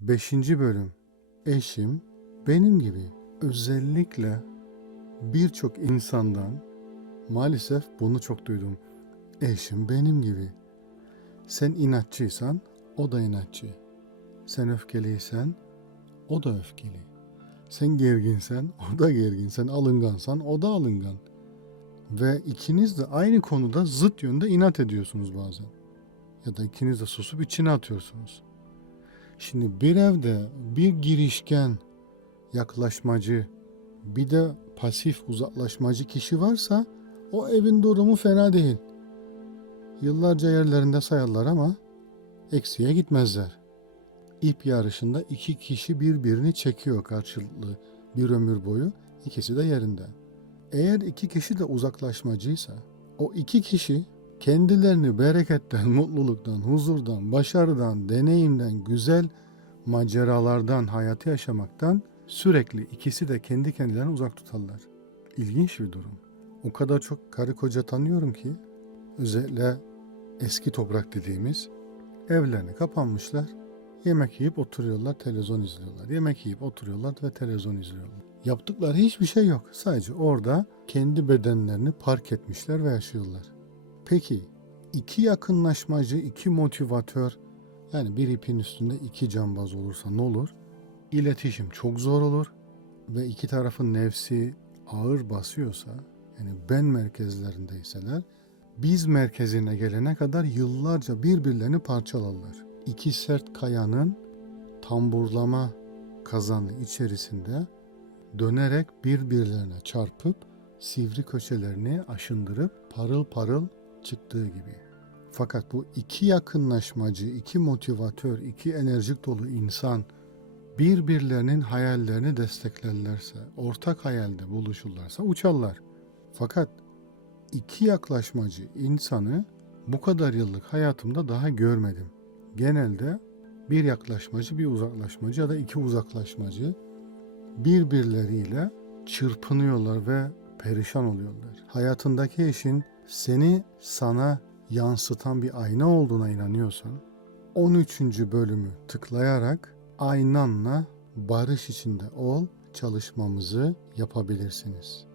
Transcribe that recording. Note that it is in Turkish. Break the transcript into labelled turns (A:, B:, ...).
A: Beşinci bölüm. Eşim benim gibi. Özellikle birçok insandan maalesef bunu çok duydum. Eşim benim gibi. Sen inatçıysan o da inatçı. Sen öfkeliysen o da öfkeli. Sen gerginsen o da gergin. Sen alıngansan o da alıngan. Ve ikiniz de aynı konuda zıt yönde inat ediyorsunuz bazen. Ya da ikiniz de susup içine atıyorsunuz. Şimdi bir evde bir girişken, yaklaşmacı, bir de pasif uzaklaşmacı kişi varsa o evin durumu fena değil. Yıllarca yerlerinde sayarlar ama eksiye gitmezler. İp yarışında iki kişi birbirini çekiyor karşılıklı bir ömür boyu. ikisi de yerinde. Eğer iki kişi de uzaklaşmacıysa o iki kişi kendilerini bereketten, mutluluktan, huzurdan, başarıdan, deneyimden, güzel maceralardan, hayatı yaşamaktan sürekli ikisi de kendi kendilerini uzak tutarlar. İlginç bir durum. O kadar çok karı koca tanıyorum ki özellikle eski toprak dediğimiz evlerine kapanmışlar. Yemek yiyip oturuyorlar, televizyon izliyorlar. Yemek yiyip oturuyorlar ve televizyon izliyorlar. Yaptıkları hiçbir şey yok. Sadece orada kendi bedenlerini park etmişler ve yaşıyorlar. Peki iki yakınlaşmacı, iki motivatör yani bir ipin üstünde iki cambaz olursa ne olur? İletişim çok zor olur ve iki tarafın nefsi ağır basıyorsa yani ben merkezlerindeyseler biz merkezine gelene kadar yıllarca birbirlerini parçalarlar. İki sert kayanın tamburlama kazanı içerisinde dönerek birbirlerine çarpıp sivri köşelerini aşındırıp parıl parıl çıktığı gibi. Fakat bu iki yakınlaşmacı, iki motivatör, iki enerjik dolu insan birbirlerinin hayallerini desteklerlerse, ortak hayalde buluşurlarsa uçarlar. Fakat iki yaklaşmacı insanı bu kadar yıllık hayatımda daha görmedim. Genelde bir yaklaşmacı, bir uzaklaşmacı ya da iki uzaklaşmacı birbirleriyle çırpınıyorlar ve perişan oluyorlar. Hayatındaki eşin seni sana yansıtan bir ayna olduğuna inanıyorsan 13. bölümü tıklayarak aynanla barış içinde ol çalışmamızı yapabilirsiniz.